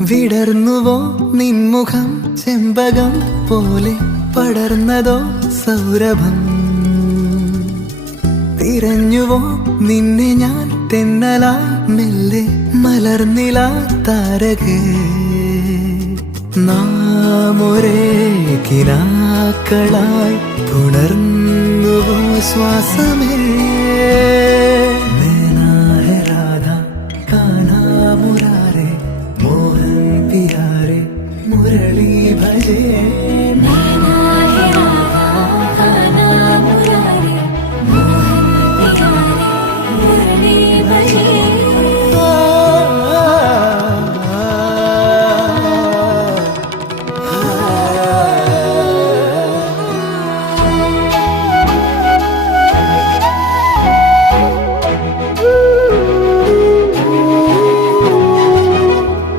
വിടർന്നുവോ നിൻമുഖം ചെമ്പകം പോലെ, പടർന്നതോ സൗരഭം. തിരഞ്ഞുവോ നിന്നെ ഞാൻ തെന്നലായി മെല്ലെ, മലർന്നില താരകേ. നാം ഒരേ കിനാക്കളായി പുണർന്നുവോ ശ്വാസമേ. നൈനാ ഹൈ രാധാ കാനാ മുരാരേ, മോഹൻ പിയാരേ മുരളി ഭജേ.